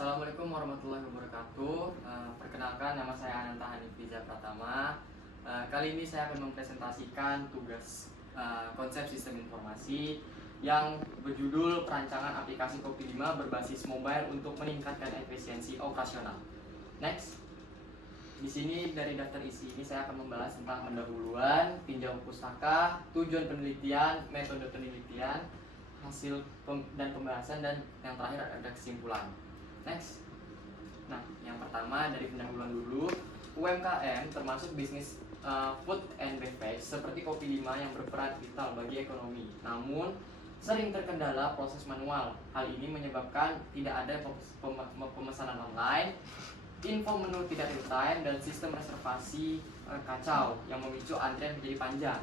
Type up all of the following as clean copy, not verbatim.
Assalamualaikum warahmatullahi wabarakatuh. Perkenalkan, nama saya Ananta Hanif Riza Pratama. Kali ini saya akan mempresentasikan tugas konsep sistem informasi yang berjudul perancangan aplikasi Kopi 5 berbasis mobile untuk meningkatkan efisiensi operasional. Next. Di sini dari daftar isi ini saya akan membahas tentang pendahuluan, tinjau pustaka, tujuan penelitian, metode penelitian, hasil dan pembahasan, dan yang terakhir ada kesimpulan. Next. Nah, yang pertama dari pendahuluan dulu. UMKM termasuk bisnis food and beverage seperti Kopi 5 yang berperan vital bagi ekonomi. Namun sering terkendala proses manual. Hal ini menyebabkan tidak ada pemesanan online, info menu tidak real time, dan sistem reservasi kacau yang memicu antrian menjadi panjang.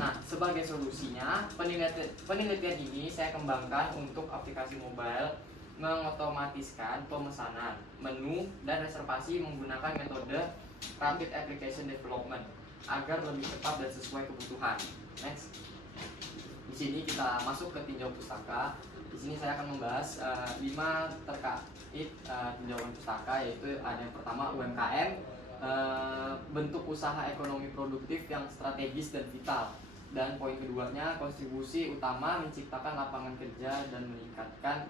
Nah, sebagai solusinya, penelitian ini saya kembangkan untuk aplikasi mobile mengotomatiskan pemesanan, menu, dan reservasi menggunakan metode Rapid Application Development agar lebih cepat dan sesuai kebutuhan. Next. Di sini kita masuk ke tinjau pustaka. Di sini saya akan membahas 5 terkait tinjauan pustaka, yaitu ada yang pertama UMKM, bentuk usaha ekonomi produktif yang strategis dan vital. Dan poin keduanya kontribusi utama menciptakan lapangan kerja dan meningkatkan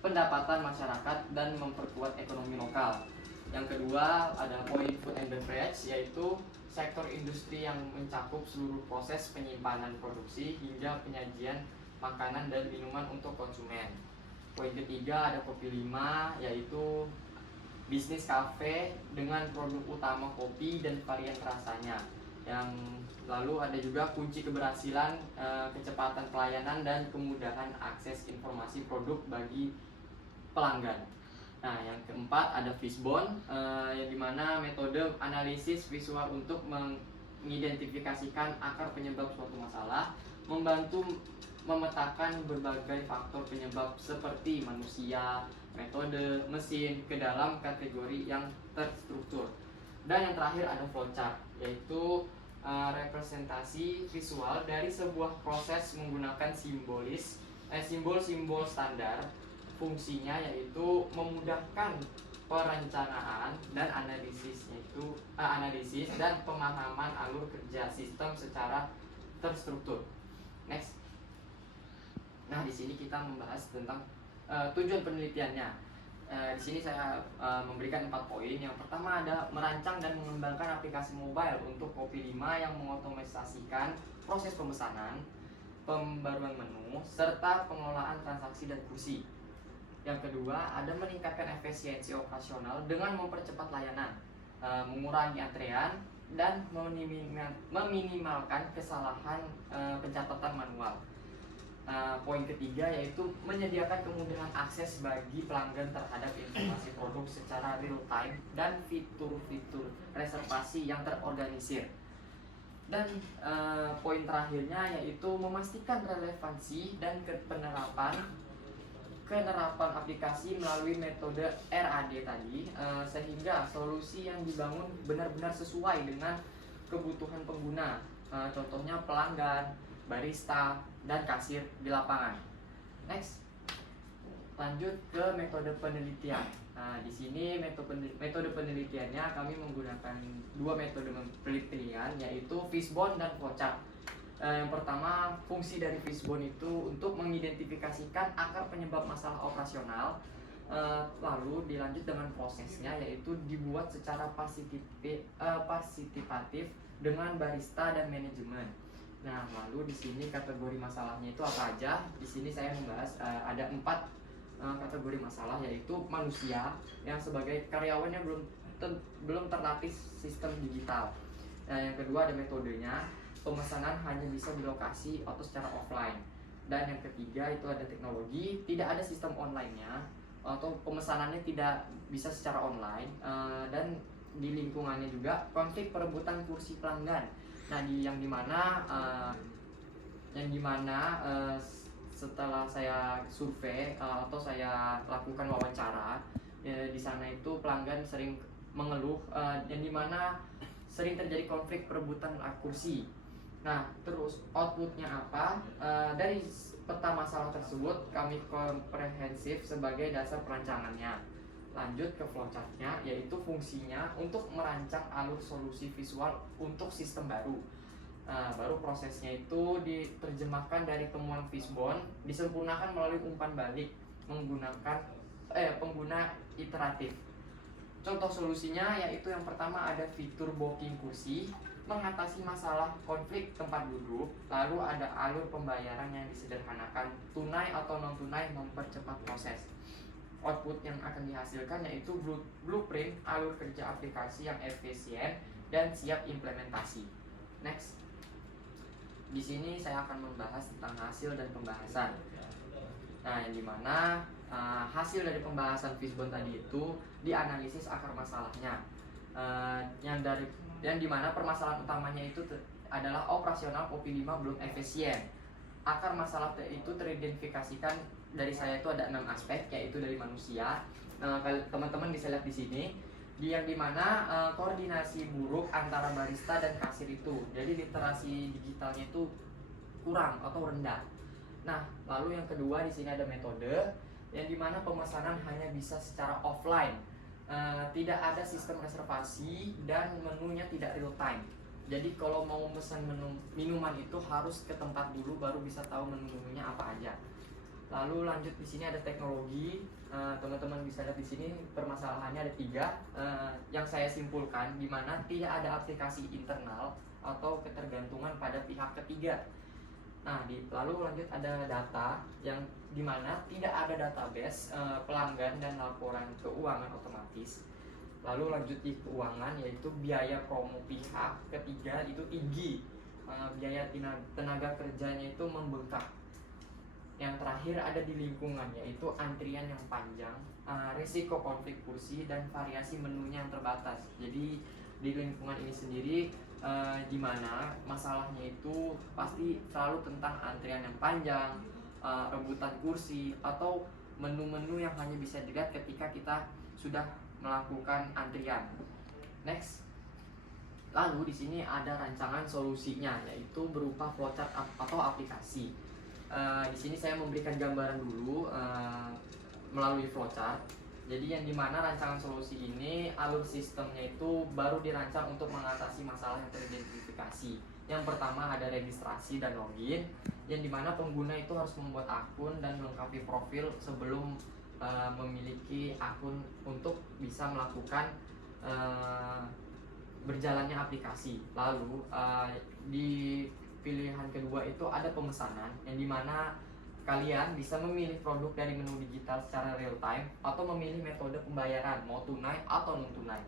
pendapatan masyarakat dan memperkuat ekonomi lokal. Yang kedua ada poin food and beverage, yaitu sektor industri yang mencakup seluruh proses penyimpanan produksi hingga penyajian makanan dan minuman untuk konsumen. Poin ketiga ada Kopi 5, yaitu bisnis kafe dengan produk utama kopi dan varian rasanya. Yang lalu ada juga kunci keberhasilan, kecepatan pelayanan dan kemudahan akses informasi produk bagi pelanggan. Nah, yang keempat ada Fishbone, yang dimana metode analisis visual untuk mengidentifikasikan akar penyebab suatu masalah, membantu memetakan berbagai faktor penyebab seperti manusia, metode, mesin ke dalam kategori yang terstruktur. Dan yang terakhir ada flowchart, yaitu representasi visual dari sebuah proses menggunakan simbol-simbol standar. Fungsinya yaitu memudahkan perencanaan dan analisis dan pemahaman alur kerja sistem secara terstruktur. Next. Nah, di sini kita membahas tentang tujuan penelitiannya. Di sini saya memberikan 4 poin. Yang pertama ada merancang dan mengembangkan aplikasi mobile untuk Kopi 5 yang mengotomatisasikan proses pemesanan, pembaruan menu, serta pengelolaan transaksi dan kursi. Yang kedua ada meningkatkan efisiensi operasional dengan mempercepat layanan, mengurangi antrean, dan meminimalkan kesalahan pencatatan manual. Poin ketiga yaitu menyediakan kemudahan akses bagi pelanggan terhadap informasi produk secara real time dan fitur-fitur reservasi yang terorganisir. Dan poin terakhirnya yaitu memastikan relevansi dan penerapan aplikasi melalui metode RAD tadi, sehingga solusi yang dibangun benar-benar sesuai dengan kebutuhan pengguna, contohnya pelanggan, barista, dan kasir di lapangan. Next, lanjut ke metode penelitian. Nah, di sini metode penelitiannya kami menggunakan 2 metode penelitian, yaitu Fishbone dan flowchart. Yang pertama, fungsi dari Fishbone itu untuk mengidentifikasikan akar penyebab masalah operasional. Lalu dilanjut dengan prosesnya, yaitu dibuat secara pasifikatif dengan barista dan manajemen. Nah, lalu di sini kategori masalahnya itu apa aja? Di sini saya membahas ada 4 kategori masalah, yaitu manusia yang sebagai karyawannya belum terlatih sistem digital. Nah, yang kedua ada metodenya, pemesanan hanya bisa di lokasi atau secara offline. Dan yang ketiga itu ada teknologi, tidak ada sistem online-nya atau pemesanannya tidak bisa secara online. Dan di lingkungannya juga konflik perebutan kursi pelanggan. Nah, yang dimana setelah saya survei atau saya lakukan wawancara, di sana itu pelanggan sering mengeluh, yang dimana sering terjadi konflik perebutan kursi. Nah, terus outputnya apa? Dari peta masalah tersebut kami komprehensif sebagai dasar perancangannya. Lanjut ke flowchartnya, yaitu fungsinya untuk merancang alur solusi visual untuk sistem baru. Baru prosesnya itu diterjemahkan dari temuan Fishbone, disempurnakan melalui umpan balik menggunakan pengguna iteratif. Contoh solusinya yaitu yang pertama ada fitur booking kursi, mengatasi masalah konflik tempat duduk. Lalu ada alur pembayaran yang disederhanakan, tunai atau non tunai mempercepat proses. Output yang akan dihasilkan yaitu blueprint alur kerja aplikasi yang efisien dan siap implementasi. Next. Di sini saya akan membahas tentang hasil dan pembahasan. Nah, yang dimana hasil dari pembahasan Fishbone tadi itu dianalisis akar masalahnya, yang dimana permasalahan utamanya itu adalah operasional Kopi 5 belum efisien. Akar masalah itu teridentifikasikan dari saya itu ada 6 aspek, yaitu dari manusia. Teman-teman bisa lihat di sini, yang dimana koordinasi buruk antara barista dan kasir itu, jadi literasi digitalnya itu kurang atau rendah. Nah, lalu yang kedua di sini ada metode, yang dimana pemesanan hanya bisa secara offline, tidak ada sistem reservasi dan menunya tidak real time. Jadi kalau mau pesan minuman itu harus ke tempat dulu baru bisa tahu menu-menunya apa aja. Lalu lanjut di sini ada teknologi, teman-teman bisa lihat di sini permasalahannya ada 3 yang saya simpulkan, di mana tidak ada aplikasi internal atau ketergantungan pada pihak ketiga. Nah, lalu lanjut ada data, yang dimana tidak ada database pelanggan dan laporan keuangan otomatis. Lalu lanjut di keuangan, yaitu biaya promo pihak ketiga itu tinggi, biaya tenaga kerjanya itu membengkak. Yang terakhir ada di lingkungan, yaitu antrian yang panjang, risiko konflik kursi, dan variasi menunya yang terbatas. Jadi di lingkungan ini sendiri, di mana masalahnya itu pasti selalu tentang antrian yang panjang, rebutan kursi, atau menu-menu yang hanya bisa dilihat ketika kita sudah melakukan antrian. Next. Lalu di sini ada rancangan solusinya, yaitu berupa flowchart atau aplikasi. Di sini saya memberikan gambaran dulu melalui flowchart. Jadi yang dimana rancangan solusi ini alur sistemnya itu baru dirancang untuk mengatasi masalah yang teridentifikasi. Yang pertama ada registrasi dan login, yang dimana pengguna itu harus membuat akun dan melengkapi profil sebelum memiliki akun untuk bisa melakukan berjalannya aplikasi. Lalu di pilihan kedua itu ada pemesanan, yang dimana kalian bisa memilih produk dari menu digital secara real time atau memilih metode pembayaran mau tunai atau non tunai.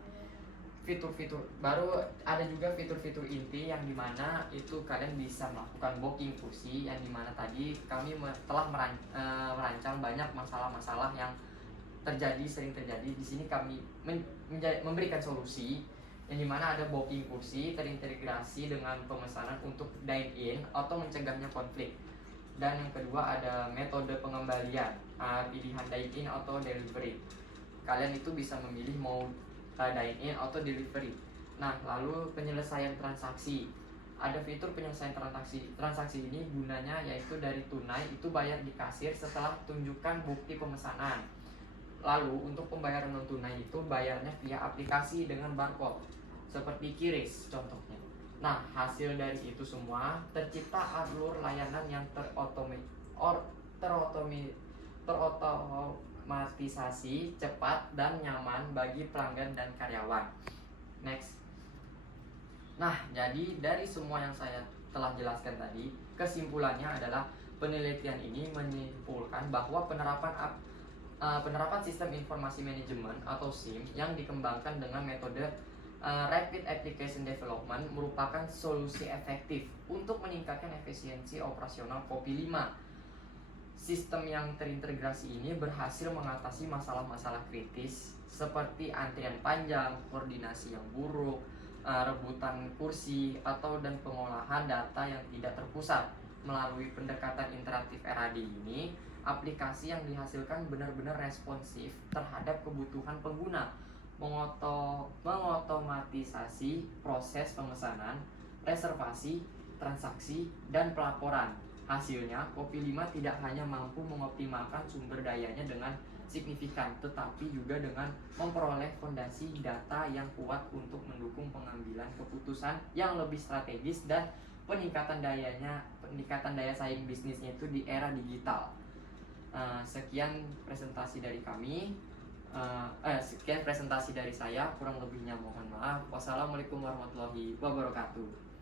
Fitur-fitur baru ada juga fitur-fitur inti, yang dimana itu kalian bisa melakukan booking kursi, yang dimana tadi kami telah merancang banyak masalah-masalah yang sering terjadi. Di sini kami memberikan solusi, yang dimana ada booking kursi terintegrasi dengan pemesanan untuk dine in atau mencegahnya konflik. Dan yang kedua ada metode pengembalian, pilihan dine in atau delivery. Kalian itu bisa memilih mau dine in atau delivery. Nah, lalu penyelesaian transaksi, ada fitur penyelesaian transaksi. Transaksi ini gunanya yaitu dari tunai itu bayar di kasir setelah tunjukkan bukti pemesanan. Lalu untuk pembayaran non tunai itu bayarnya via aplikasi dengan barcode seperti QRIS contohnya. Nah, hasil dari itu semua tercipta alur layanan yang terotomatisasi, cepat dan nyaman bagi pelanggan dan karyawan. Next. Nah, jadi dari semua yang saya telah jelaskan tadi, kesimpulannya adalah penelitian ini menyimpulkan bahwa penerapan sistem informasi manajemen atau SIM yang dikembangkan dengan metode Rapid Application Development merupakan solusi efektif untuk meningkatkan efisiensi operasional Kopi 5. Sistem yang terintegrasi ini berhasil mengatasi masalah-masalah kritis seperti antrian panjang, koordinasi yang buruk, rebutan kursi, dan pengolahan data yang tidak terpusat. Melalui pendekatan interaktif RAD ini, aplikasi yang dihasilkan benar-benar responsif terhadap kebutuhan pengguna, mengotomatisasi proses pemesanan, reservasi, transaksi, dan pelaporan. Hasilnya, Kopy 5 tidak hanya mampu mengoptimalkan sumber dayanya dengan signifikan, tetapi juga dengan memperoleh fondasi data yang kuat untuk mendukung pengambilan keputusan yang lebih strategis dan peningkatan daya saing bisnisnya itu di era digital. Sekian presentasi dari kami. Sekian presentasi dari saya, kurang lebihnya mohon maaf. Wassalamualaikum warahmatullahi wabarakatuh.